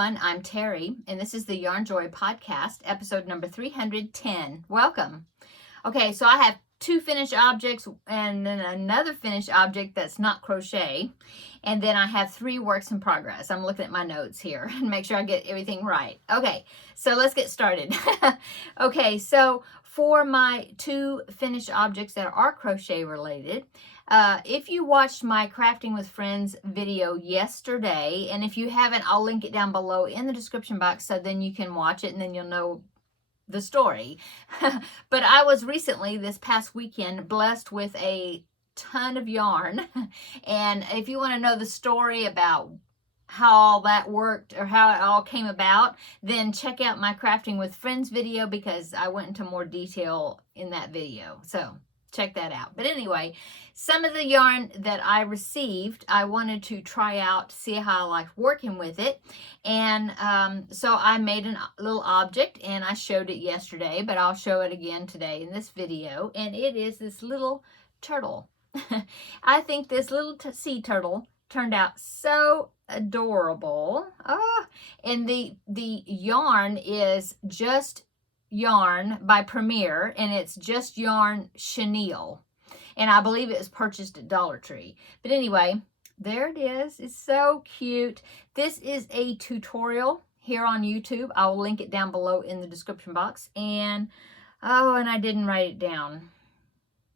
everyone. I'm Terry, and this is the Yarnjoy podcast, episode number 310. Welcome. Okay, so I have two finished objects and then another finished object that's not crochet, and then I have three works in progress. I'm looking at my notes here and make sure I get everything right. Okay, so let's get started. Okay, so for my two finished objects that are crochet related, if you watched my Crafting with Friends video yesterday, and if you haven't, I'll link it down below in the description box so then you can watch it and then you'll know the story. But I was recently, this past weekend, blessed with a ton of yarn. And if you want to know the story about how all that worked or how it all came about, then check out my Crafting with Friends video because I went into more detail in that video. So check that out. But anyway, some of the yarn that I received, I wanted to try out to see how I like working with it. And so I made a little object and I showed it yesterday, but I'll show it again today in this video. And it is this little turtle. I think this little sea turtle turned out so adorable. Oh, and the yarn is Just Yarn by Premier, and it's Just Yarn Chenille, and I believe it was purchased at Dollar Tree. But anyway, there it is. It's so cute. This is a tutorial here on YouTube. I'll link it down below in the description box. And oh, and I didn't write it down.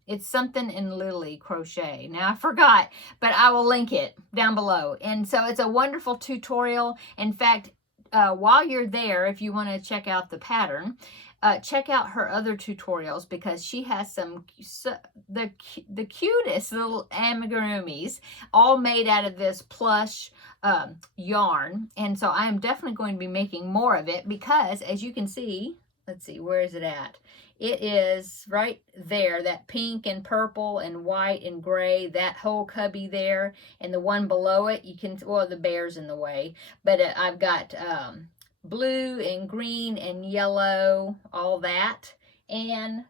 It's something in Lily Crochet. Now I forgot, but I will link it down below. And so it's a wonderful tutorial. In fact, while you're there, if you want to check out the pattern, check out her other tutorials because she has the cutest little amigurumis all made out of this plush yarn. And so I am definitely going to be making more of it because, as you can see, let's see, where is it at? It is right there, that pink and purple and white and gray, that whole cubby there, and the one below it, you can, well, the bear's in the way, but I've got blue and green and yellow, all that, and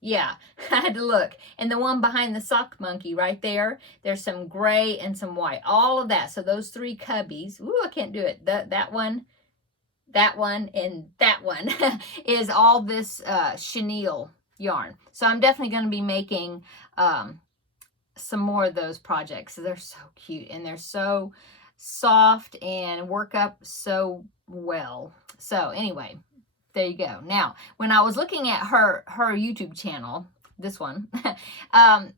yeah, I had to look. And the one behind the sock monkey right there, there's some gray and some white, all of that. So those three cubbies, ooh, I can't do it, that one, and that one is all this chenille yarn. So I'm definitely going to be making some more of those projects. They're so cute and they're so soft and work up so well. So anyway, there you go. Now, when I was looking at her YouTube channel, this one,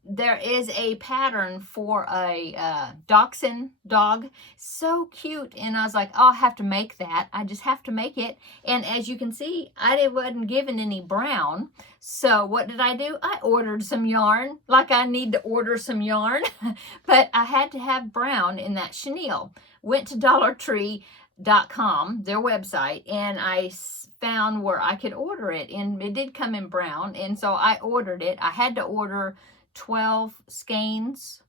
there is a pattern for a dachshund dog. So cute. And I was like, oh, I have to make that. I just have to make it. And as you can see, I wasn't given any brown. So what did I do? I ordered some yarn, like I need to order some yarn. But I had to have brown in that chenille. Went to DollarTree.com, their website, and I found where I could order it, and it did come in brown, and so I ordered it. I had to order 12 skeins,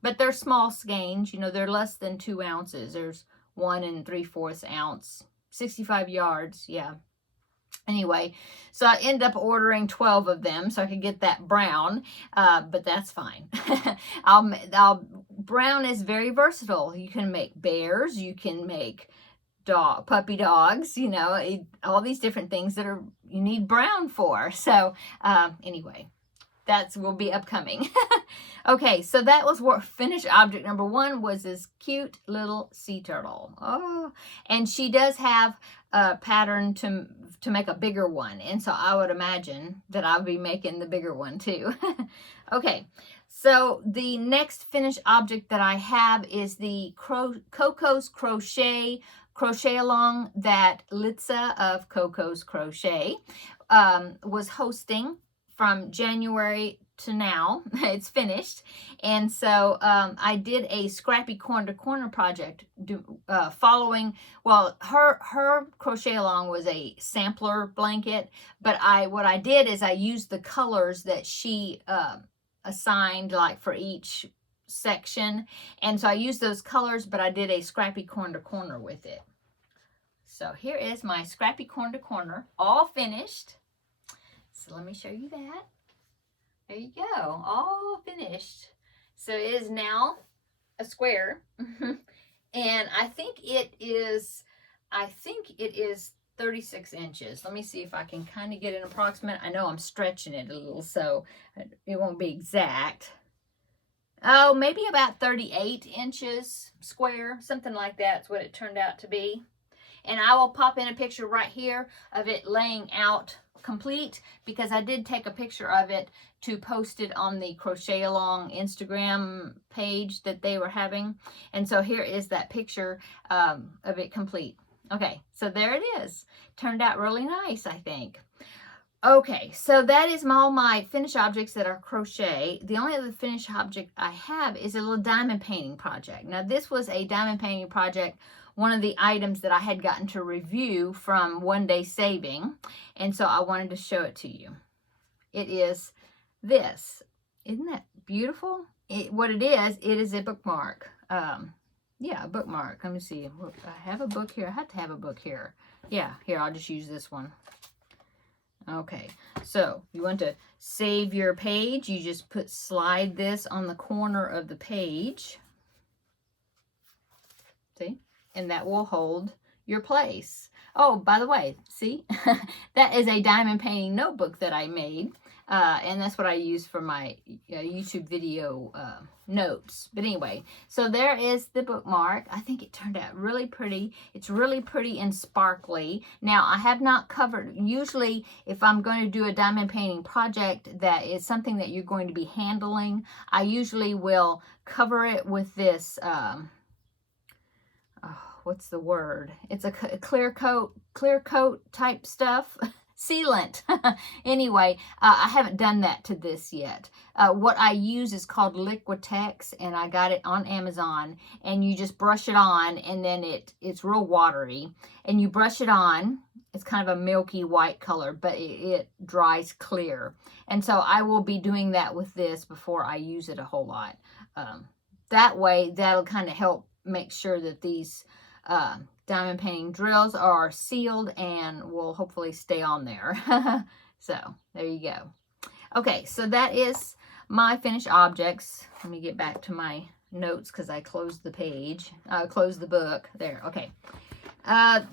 but they're small skeins, you know, they're less than 2 ounces. There's 1 3/4 ounce, 65 yards, yeah. Anyway, so I ended up ordering 12 of them so I could get that brown, but that's fine. Brown is very versatile. You can make bears, you can make puppy dogs, you know, all these different things that you need brown for. So anyway, that will be upcoming. Okay, so that was what finished object number 1 was this cute little sea turtle. Oh, and she does have a pattern to make a bigger one, and so I would imagine that I'll be making the bigger one too. Okay, so the next finished object that I have is the Coco's Crochet Along that Litza of Coco's Crochet was hosting from January to now. It's finished. And so I did a Scrappy Corner to Corner project following, well, her Crochet Along was a sampler blanket, but what I did is I used the colors that she assigned, like for each section, and so I used those colors, but I did a Scrappy Corner to Corner with it. So here is my Scrappy Corner to Corner, all finished. So let me show you that. There you go, all finished. So it is now a square, and I think it is I think it is 36 inches. Let me see if I can kind of get an approximate. I know I'm stretching it a little, so it won't be exact. Oh, maybe about 38 inches square, something like that's what it turned out to be. And I will pop in a picture right here of it laying out complete, because I did take a picture of it to post it on the Crochet Along Instagram page that they were having. And so here is that picture of it complete. Okay, so there it is. Turned out really nice, I think. Okay, so that is all my finished objects that are crochet. The only other finished object I have is a little diamond painting project. Now, this was a diamond painting project, one of the items that I had gotten to review from One Day Saving, and so I wanted to show it to you. It is this. Isn't that beautiful? What it is a bookmark. Yeah, a bookmark. Let me see. I have a book here. I have to have a book here. Yeah, here, I'll just use this one. Okay, so you want to save your page, you just slide this on the corner of the page. See? And that will hold your place. Oh, by the way, see? That is a diamond painting notebook that I made. And that's what I use for my YouTube video notes. But anyway, so there is the bookmark. I think it turned out really pretty. It's really pretty and sparkly. Now, I have not covered, usually if I'm going to do a diamond painting project that is something that you're going to be handling, I usually will cover it with this, what's the word? It's a clear coat type stuff. Sealant. Anyway, I haven't done that to this yet. What I use is called Liquitex, and I got it on Amazon, and you just brush it on, and then it's real watery, and you brush it on. It's kind of a milky white color, but it dries clear. And so I will be doing that with this before I use it a whole lot. That way, that'll kind of help make sure that these diamond painting drills are sealed and will hopefully stay on there. So there you go. Okay, so that is my finished objects. Let me get back to my notes because I closed the page, closed the book there. Okay,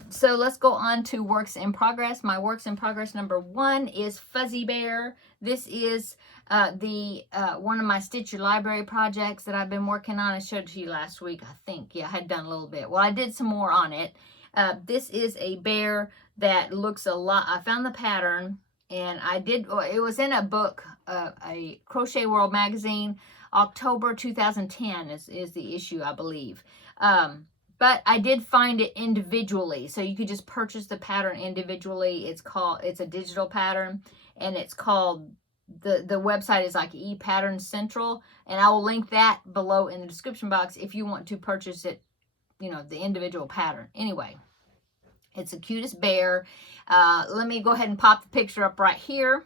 so let's go on to works in progress. My works in progress number 1 is Fuzzy Bear. This is one of my Stitch Your Library projects that I've been working on. I showed it to you last week, I think. Yeah, I had done a little bit. Well, I did some more on it. This is a bear that looks a lot. I found the pattern, and it was in a book, a Crochet World magazine. October 2010 is the issue, I believe. But I did find it individually, so you could just purchase the pattern individually. It's a digital pattern, and it's called, the website is like ePattern Central, and I will link that below in the description box if you want to purchase it, you know, the individual pattern. Anyway, it's the cutest bear. Let me go ahead and pop the picture up right here.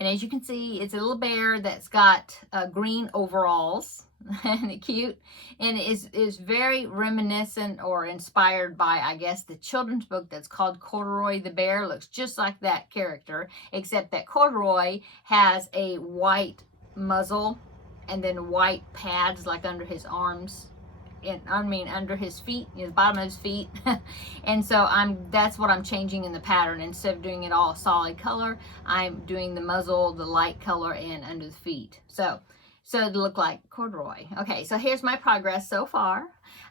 And as you can see, it's a little bear that's got green overalls. Isn't it cute? And it is very reminiscent or inspired by, I guess, the children's book that's called Corduroy the Bear. Looks just like that character, except that Corduroy has a white muzzle and then white pads like under his arms. Under his feet, the bottom of his feet. And so that's what I'm changing in the pattern. Instead of doing it all solid color, I'm doing the muzzle, the light color, and under the feet. So it look like corduroy. Okay, so here's my progress so far.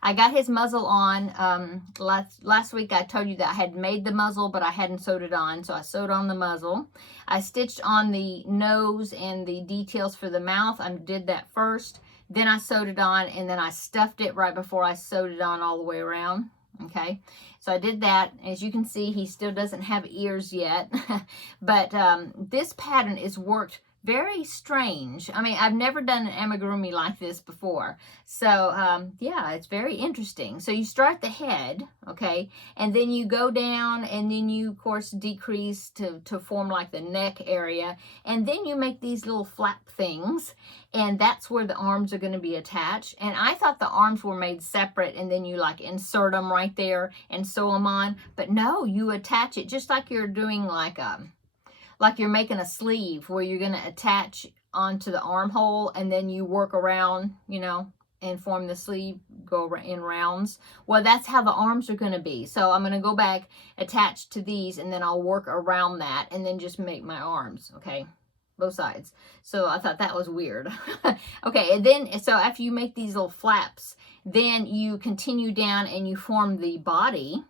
I got his muzzle on. Last week I told you that I had made the muzzle, but I hadn't sewed it on, so I sewed on the muzzle. I stitched on the nose and the details for the mouth. I did that first. Then I sewed it on, and then I stuffed it right before I sewed it on all the way around. Okay, so I did that. As you can see, he still doesn't have ears yet. But this pattern is worked very strange. I mean, I've never done an amigurumi like this before. So, yeah, it's very interesting. So you start at the head, okay, and then you go down, and then you, of course, decrease to form like the neck area. And then you make these little flap things, and that's where the arms are going to be attached. And I thought the arms were made separate, and then you like insert them right there and sew them on. But no, you attach it just like you're doing like you're making a sleeve where you're going to attach onto the armhole, and then you work around, you know, and form the sleeve, go in rounds. Well, that's how the arms are going to be. So I'm going to go back, attach to these, and then I'll work around that and then just make my arms, okay? Both sides. So I thought that was weird. Okay, and then, so after you make these little flaps, then you continue down and you form the body.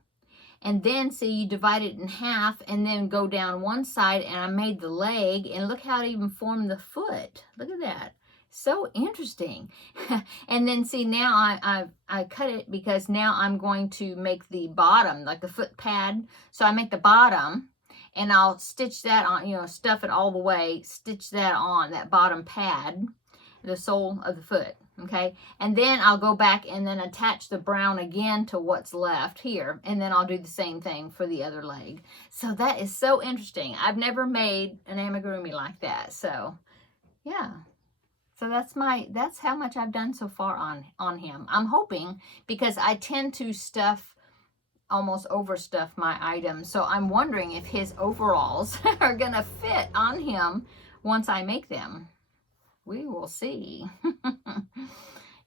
And then, see, you divide it in half and then go down one side, and I made the leg, and look how it even formed the foot. Look at that. So interesting. And then, see, now I cut it because now I'm going to make the bottom, like the foot pad. So I make the bottom, and I'll stitch that on, you know, stuff it all the way, stitch that on, that bottom pad, the sole of the foot. Okay, and then I'll go back and then attach the brown again to what's left here, and then I'll do the same thing for the other leg. So that is so interesting. I've never made an amigurumi like that. So yeah, so that's how much I've done so far on him. I'm hoping, because I tend to almost overstuff my items, so I'm wondering if his overalls are gonna fit on him once I make them. We will see.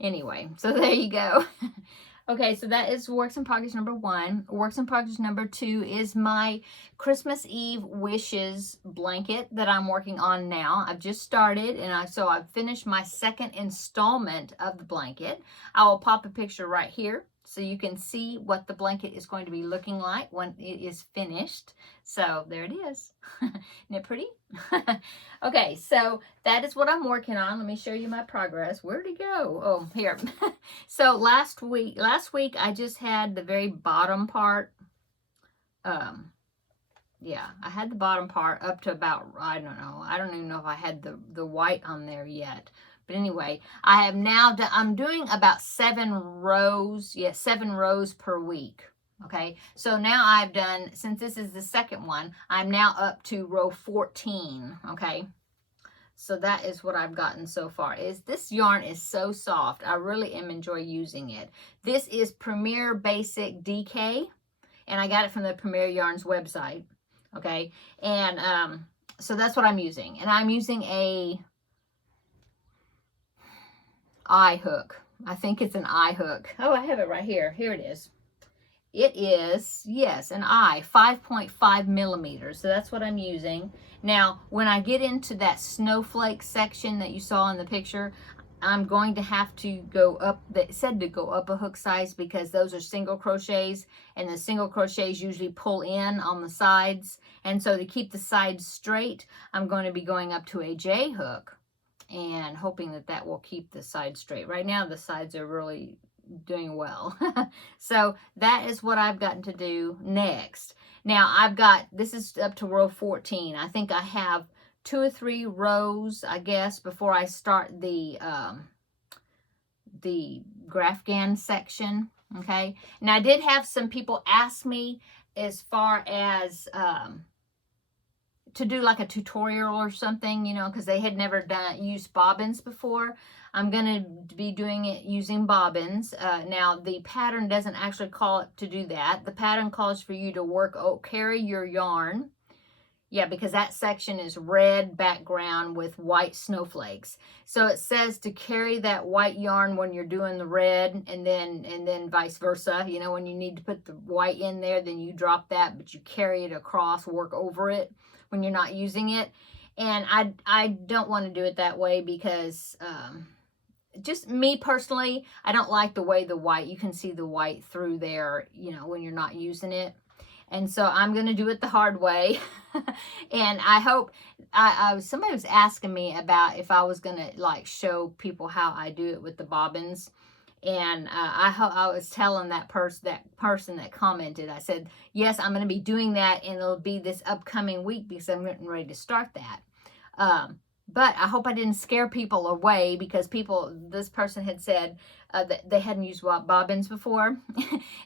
Anyway, so there you go. Okay, so that is works in progress number 1. Works in progress number 2 is my Christmas Eve wishes blanket that I'm working on now. I've just started, and so I've finished my second installment of the blanket. I will pop a picture right here so you can see what the blanket is going to be looking like when it is finished. So there it is. Isn't it pretty? Okay, so that is what I'm working on. Let me show you my progress. Where'd it go? Oh, here. So last week I just had the very bottom part. Yeah, I had the bottom part up to about, I don't know. I don't even know if I had the white on there yet. But anyway, I have now done, I'm doing about 7 rows. Yes, 7 rows per week. Okay, so now I've done, since this is the second one, I'm now up to row 14. Okay, so that is what I've gotten so far. This yarn is so soft. I really am enjoying using it. This is Premier Basic DK, and I got it from the Premier Yarns website. Okay, and so that's what I'm using, and I'm using a eye hook. I think it's an eye hook. Oh, I have it right here. Here it is. It is, yes, an eye, 5.5 millimeters. So that's what I'm using. Now, when I get into that snowflake section that you saw in the picture, I'm going to have to go up, it said to go up a hook size because those are single crochets, and the single crochets usually pull in on the sides. And so to keep the sides straight, I'm going to be going up to a J hook and hoping that that will keep the sides straight. Right now, the sides are really doing well. So that is what I've gotten to do next. Now this is up to row 14. I think I have 2 or 3 rows, I guess, before I start the Grafghan section. Okay. Now I did have some people ask me as far as to do like a tutorial or something, you know, because they had never used bobbins before. I'm going to be doing it using bobbins. Now, the pattern doesn't actually call it to do that. The pattern calls for you to carry your yarn. Yeah, because that section is red background with white snowflakes. So it says to carry that white yarn when you're doing the red, and then vice versa. You know, when you need to put the white in there, then you drop that, but you carry it across, work over it when you're not using it. And I don't want to do it that way because just me personally, I don't like the way the white, you can see the white through there, you know, when you're not using it. And so I'm going to do it the hard way. And I hope, somebody was asking me about if I was going to like show people how I do it with the bobbins. And I was telling that person that commented, I said, yes, I'm going to be doing that, and it'll be this upcoming week because I'm getting ready to start that. But I hope I didn't scare people away, because this person had said that they hadn't used bobbins before.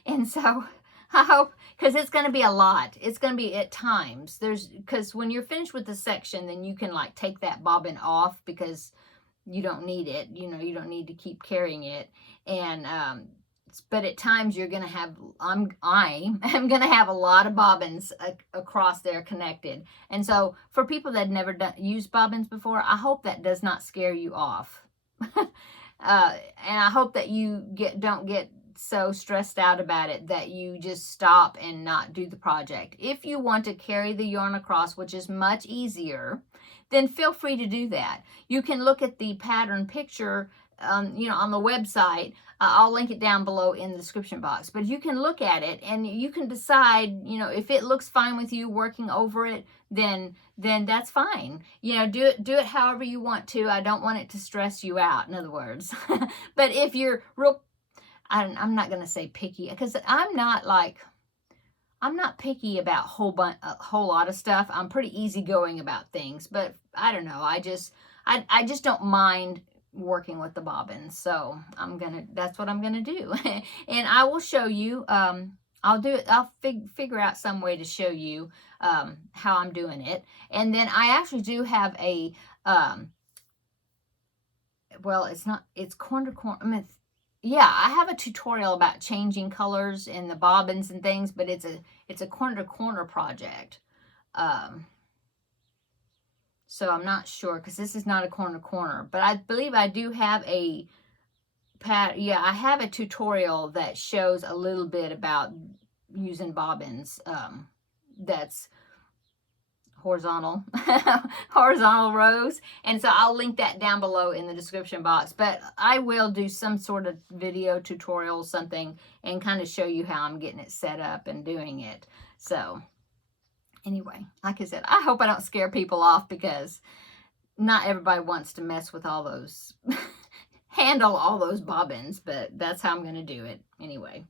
And so I hope, because it's going to be a lot. It's going to be at times. Because when you're finished with the section, then you can like take that bobbin off because you don't need it. You know, you don't need to keep carrying it. And, but at times you're going to have, I'm going to have a lot of bobbins across there connected. And so for people that never used bobbins before, I hope that does not scare you off. And I hope that you don't get so stressed out about it that you just stop and not do the project. If you want to carry the yarn across, which is much easier, then feel free to do that. You can look at the pattern picture, you know, on the website. I'll link it down below in the description box. But you can look at it and you can decide, you know, if it looks fine with you working over it, then that's fine. You know, do it however you want to. I don't want it to stress you out, in other words. But if you're real, I'm not going to say picky, because I'm not picky about a whole lot of stuff. I'm pretty easygoing about things, but I don't know. I just don't mind working with the bobbins. So that's what I'm going to do. And I will show you, I'll figure out some way to show you, how I'm doing it. And then I actually do have a, well, it's corner to corner. I mean, yeah, I have a tutorial about changing colors in the bobbins and things, but it's a corner to corner project. So I'm not sure, because this is not a corner to corner, but I believe I do have I have a tutorial that shows a little bit about using bobbins, that's horizontal rows, and so I'll link that down below in the description box. But I will do some sort of video tutorial, something, and kind of show you how I'm getting it set up and doing it. So anyway, like I said, I hope I don't scare people off, because not everybody wants to mess with all those handle all those bobbins, but that's how I'm going to do it anyway.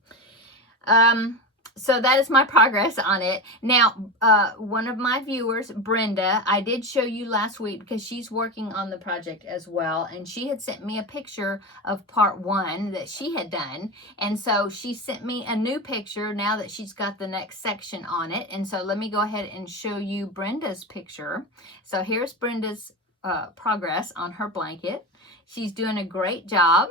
So that is my progress on it. Now, one of my viewers, Brenda, I did show you last week, because she's working on the project as well, and she had sent me a picture of part 1 that she had done, and so she sent me a new picture now that she's got the next section on it. And so let me go ahead and show you Brenda's picture. So here's Brenda's progress on her blanket. She's doing a great job.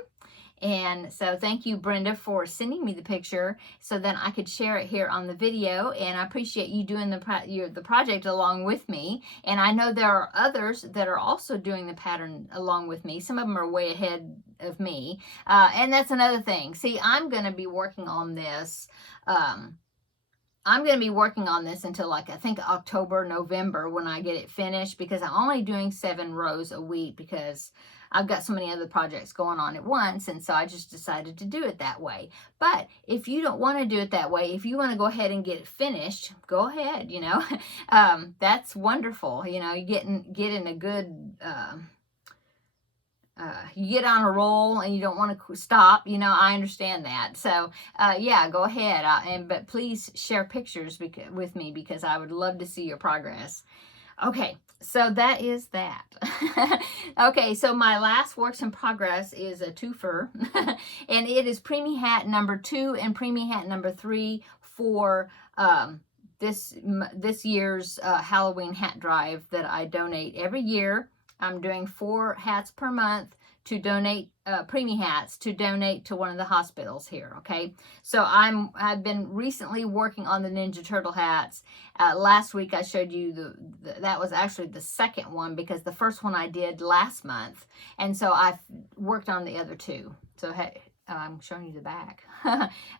And so thank you, Brenda, for sending me the picture so that I could share it here on the video. And I appreciate you doing the project along with me. And I know there are others that are also doing the pattern along with me. Some of them are way ahead of me. And that's another thing. See, I'm going to be working on this. I'm going to be working on this until, like, I think October, November, when I get it finished, because I'm only doing 7 rows a week, because I've got so many other projects going on at once, and so I just decided to do it that way. But if you don't want to do it that way, if you want to go ahead and get it finished, go ahead, you know. That's wonderful. You know, you get in a good, you get on a roll and you don't want to stop, you know, I understand that. So, yeah, go ahead. But please share pictures with me, because I would love to see your progress. Okay, so that is that. Okay, so my last works in progress is a twofer, and it is Preemie Hat number 2 and Preemie Hat number 3 for this year's Halloween hat drive that I donate every year. I'm doing 4 hats per month to donate, preemie hats to donate to one of the hospitals here, okay? So I've been recently working on the Ninja Turtle hats. Last week I showed you that was actually the second one, because the first one I did last month. And so I've worked on the other 2. So hey, I'm showing you the back.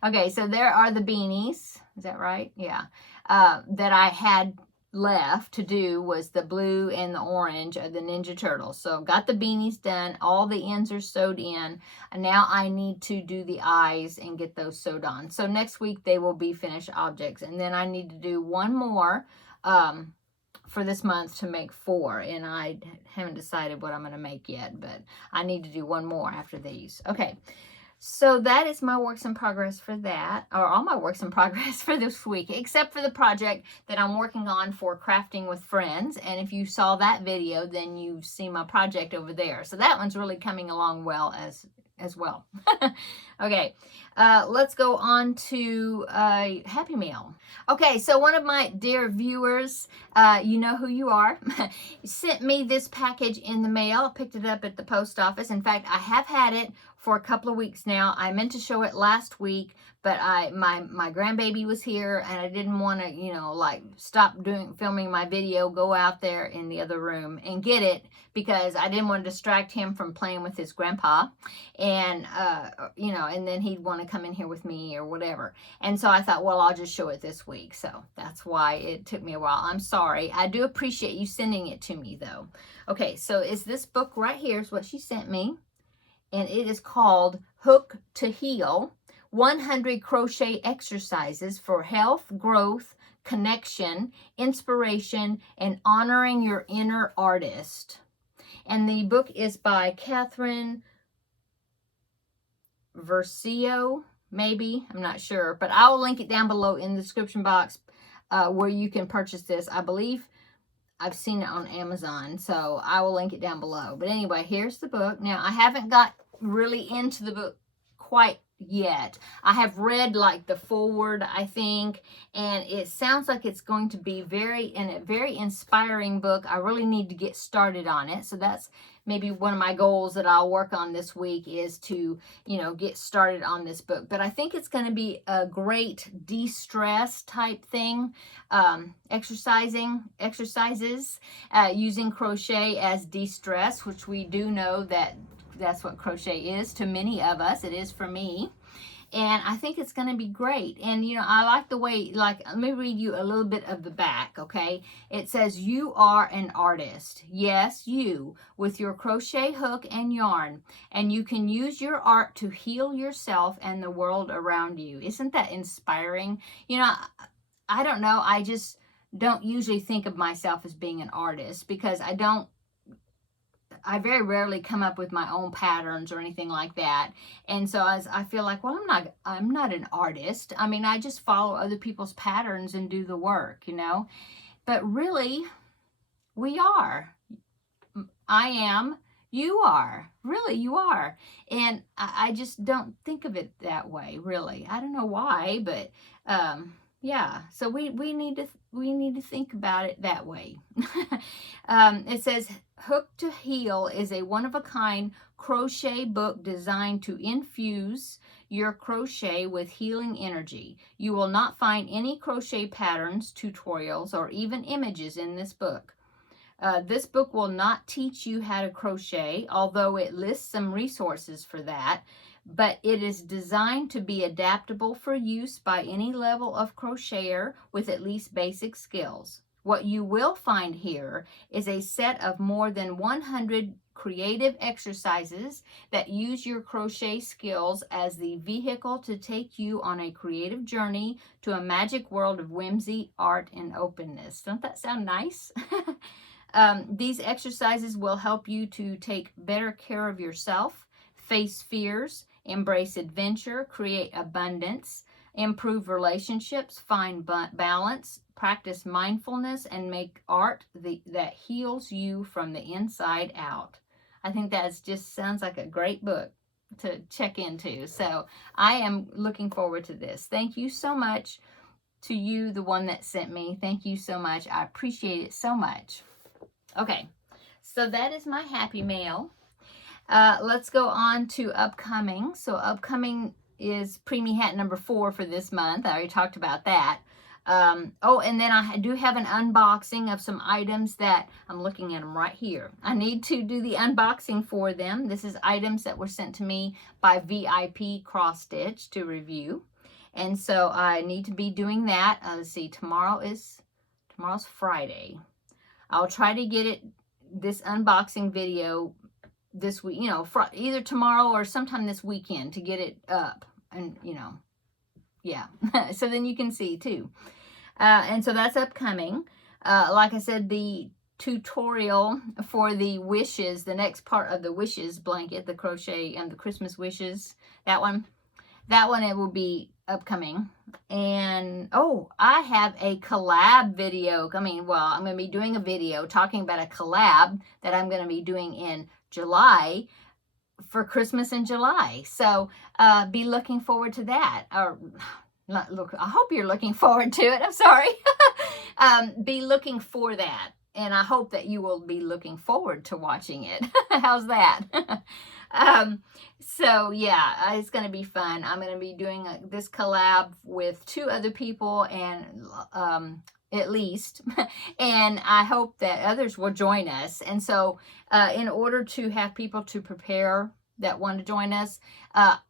Okay, so there are the beanies. Is that right? Yeah. That I had left to do was the blue and the orange of the Ninja Turtles. So got the beanies done. All the ends are sewed in. And now I need to do the eyes and get those sewed on. So next week they will be finished objects. And then I need to do one more for this month to make 4. And I haven't decided what I'm going to make yet, but I need to do one more after these. Okay. So that is my works in progress for that, or all my works in progress for this week, except for the project that I'm working on for Crafting with Friends. And if you saw that video, then you've seen my project over there. So that one's really coming along well as well. Okay, let's go on to Happy Mail. Okay, so one of my dear viewers, you know who you are, sent me this package in the mail. I picked it up at the post office. In fact, I have had it for a couple of weeks now. I meant to show it last week, but my grandbaby was here, and I didn't want to, you know, like stop filming my video, go out there in the other room and get it, because I didn't want to distract him from playing with his grandpa, and you know, and then he'd want to come in here with me or whatever. And so I thought, well, I'll just show it this week. So that's why it took me a while. I'm sorry. I do appreciate you sending it to me, though. Okay, so is this book right here is what she sent me, and it is called Hook to Heal: 100 Crochet Exercises for Health, Growth, Connection, Inspiration, and Honoring Your Inner Artist. And the book is by Catherine Versio, maybe. I'm not sure. But I will link it down below in the description box where you can purchase this. I believe I've seen it on Amazon, so I will link it down below. But anyway, here's the book. Now, I haven't got really into the book quite yet. I have read like the foreword, I think, and it sounds like it's going to be a very inspiring book. I really need to get started on it. So that's maybe one of my goals that I'll work on this week, is to, you know, get started on this book. But I think it's going to be a great de-stress type thing. Exercises using crochet as de-stress, which we do know that that's what crochet is to many of us. It is for me. And I think it's going to be great. And, you know, I like the way, like, let me read you a little bit of the back, okay? It says, you are an artist. Yes, you, with your crochet hook and yarn. And you can use your art to heal yourself and the world around you. Isn't that inspiring? You know, I don't know. I just don't usually think of myself as being an artist, because I very rarely come up with my own patterns or anything like that. And so I feel like, well, I'm not an artist. I mean, I just follow other people's patterns and do the work, you know. But really, we are. I am. You are. Really, you are. And I just don't think of it that way, really. I don't know why, but yeah. So we need to think about it that way. It says, Hook to Heal is a one-of-a-kind crochet book designed to infuse your crochet with healing energy. You will not find any crochet patterns, tutorials, or even images in this book. This book will not teach you how to crochet, although it lists some resources for that, but it is designed to be adaptable for use by any level of crocheter with at least basic skills. What you will find here is a set of more than 100 creative exercises that use your crochet skills as the vehicle to take you on a creative journey to a magic world of whimsy, art, and openness. Don't that sound nice? These exercises will help you to take better care of yourself, face fears, embrace adventure, create abundance, improve relationships, find balance, practice mindfulness, and make art that heals you from the inside out. I think that just sounds like a great book to check into. So I am looking forward to this. Thank you so much to you, the one that sent me. Thank you so much. I appreciate it so much. Okay, so that is my happy mail. Let's go on to upcoming. So upcoming is Preemie Hat number 4 for this month. I already talked about that. Oh, and then I do have an unboxing of some items that I'm looking at them right here. I need to do the unboxing for them. This is items that were sent to me by VIP Cross Stitch to review. And so I need to be doing that. Let's see, tomorrow's Friday. I'll try to get this unboxing video this week, you know, either tomorrow or sometime this weekend to get it up. And, you know, yeah. So then you can see too. And so that's upcoming. Like I said, the tutorial for the wishes, the next part of the wishes blanket, the crochet and the Christmas wishes, that one it will be upcoming. And oh, I have a collab video. I'm going to be doing a video talking about a collab that I'm going to be doing in July for Christmas in July. So be looking forward to that. Or not look, I hope you're looking forward to it. I'm sorry. Be looking for that. and I hope that you will be looking forward to watching it. How's that? So yeah, it's going to be fun. I'm going to be doing this collab with 2 other people, and at least, and I hope that others will join us. And so in order to have people to prepare that want to join us,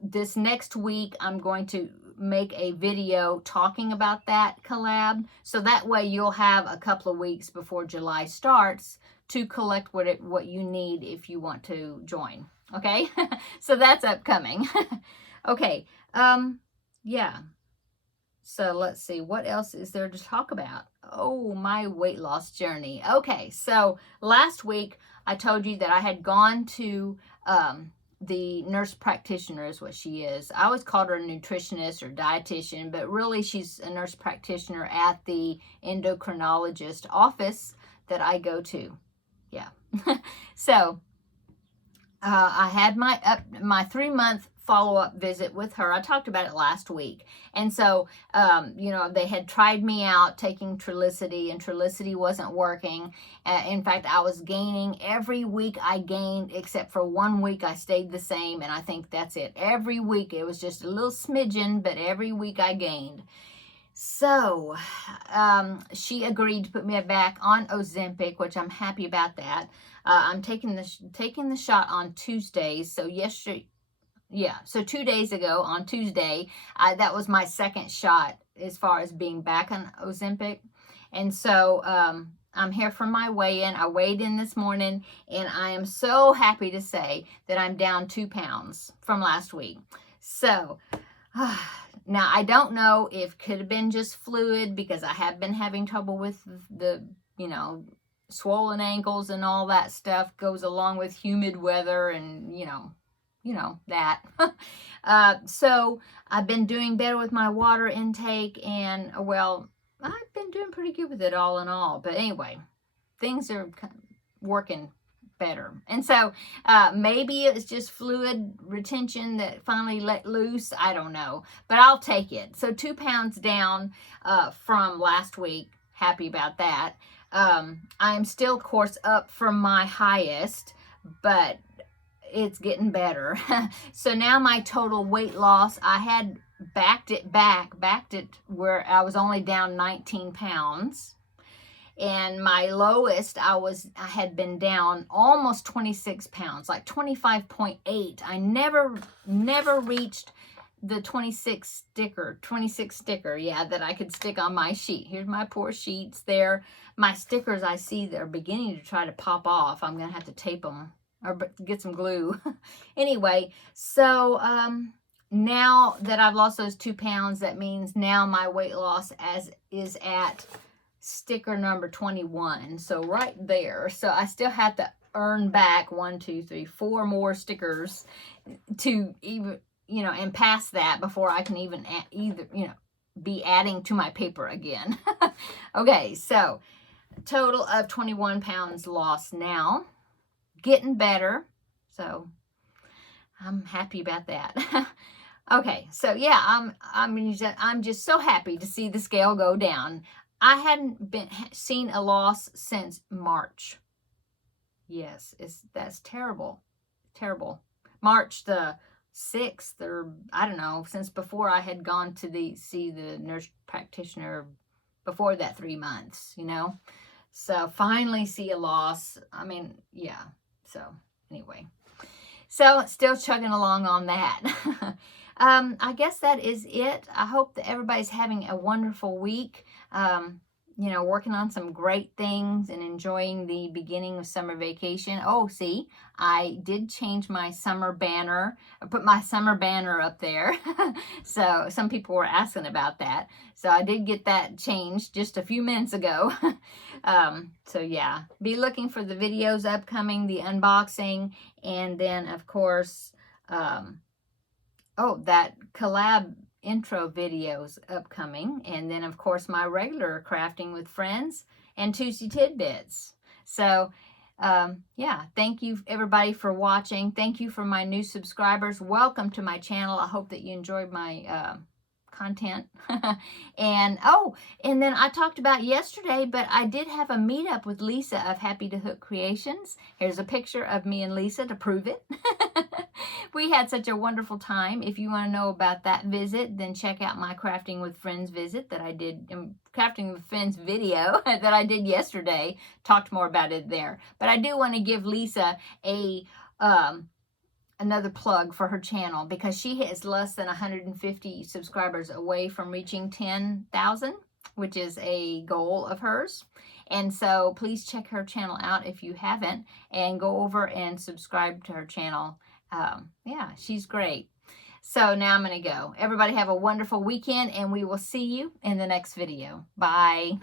this next week I'm going to make a video talking about that collab, so that way you'll have a couple of weeks before July starts to collect what you need if you want to join. Okay, so that's upcoming. Okay, yeah. So let's see, what else is there to talk about? Oh, my weight loss journey. Okay, so last week I told you that I had gone to the nurse practitioner, is what she is. I always called her a nutritionist or dietitian, but really she's a nurse practitioner at the endocrinologist office that I go to. Yeah. So I had my 3-month follow-up visit with her. I talked about it last week. And so, you know, they had tried me out taking Trulicity, and Trulicity wasn't working. In fact, I was gaining. Every week I gained, except for 1 week I stayed the same, and I think that's it. Every week it was just a little smidgen, but every week I gained. So she agreed to put me back on Ozempic, which I'm happy about that. I'm taking the shot on Tuesdays. So yesterday, yeah, so 2 days ago on Tuesday, that was my second shot as far as being back on Ozempic. And so I'm here for my weigh-in. I weighed in this morning, and I am so happy to say that I'm down 2 pounds from last week. So now I don't know if it could have been just fluid, because I have been having trouble with the, you know, swollen ankles and all that stuff goes along with humid weather, and you know that. So I've been doing better with my water intake, and well, I've been doing pretty good with it all in all. But anyway, things are working better. And so maybe it's just fluid retention that finally let loose. I don't know, but I'll take it. So 2 pounds down from last week. Happy about that. I am still, of course, up from my highest, but it's getting better. So now my total weight loss, I had backed it where I was only down 19 pounds. And my lowest, I had been down almost 26 pounds, like 25.8. I never reached the 26 sticker, yeah, that I could stick on my sheet. Here's my poor sheets there. My stickers, I see they're beginning to try to pop off. I'm going to have to tape them or get some glue. Anyway, so now that I've lost those 2 pounds, that means now my weight loss is at sticker number 21. So right there. So I still have to earn back 1, 2, 3, 4 more stickers to even, you know, and past that before I can even be adding to my paper again. Okay, so total of 21 pounds lost now. Getting better. So I'm happy about that. Okay, so yeah, I'm just so happy to see the scale go down. I hadn't seen a loss since March. Yes, that's terrible. Terrible. March the 6th, or I don't know, since before I had gone to see the nurse practitioner before that 3 months, you know. So finally see a loss. I mean, yeah. So anyway, so still chugging along on that. I guess that is it. I hope that everybody's having a wonderful week. You know, working on some great things and enjoying the beginning of summer vacation. Oh, see, I did change my summer banner. I put my summer banner up there. So some people were asking about that. So I did get that changed just a few minutes ago. So yeah, be looking for the videos upcoming, the unboxing, and then of course, that collab intro videos upcoming, and then of course my regular crafting with friends and Tuesday tidbits. So yeah, thank you everybody for watching. Thank you for my new subscribers. Welcome to my channel. I hope that you enjoyed my content. And oh, and then I talked about yesterday, but I did have a meetup with Lisa of Happy to Hook Creations. Here's a picture of me and Lisa to prove it. We had such a wonderful time. If you want to know about that visit, then check out my Crafting with Friends visit that I did, Crafting with Friends video that I did yesterday. Talked more about it there. But I do want to give Lisa a another plug for her channel, because she is less than 150 subscribers away from reaching 10,000, which is a goal of hers. And so please check her channel out if you haven't, and go over and subscribe to her channel. Yeah, she's great. So now I'm going to go. Everybody have a wonderful weekend, and we will see you in the next video. Bye.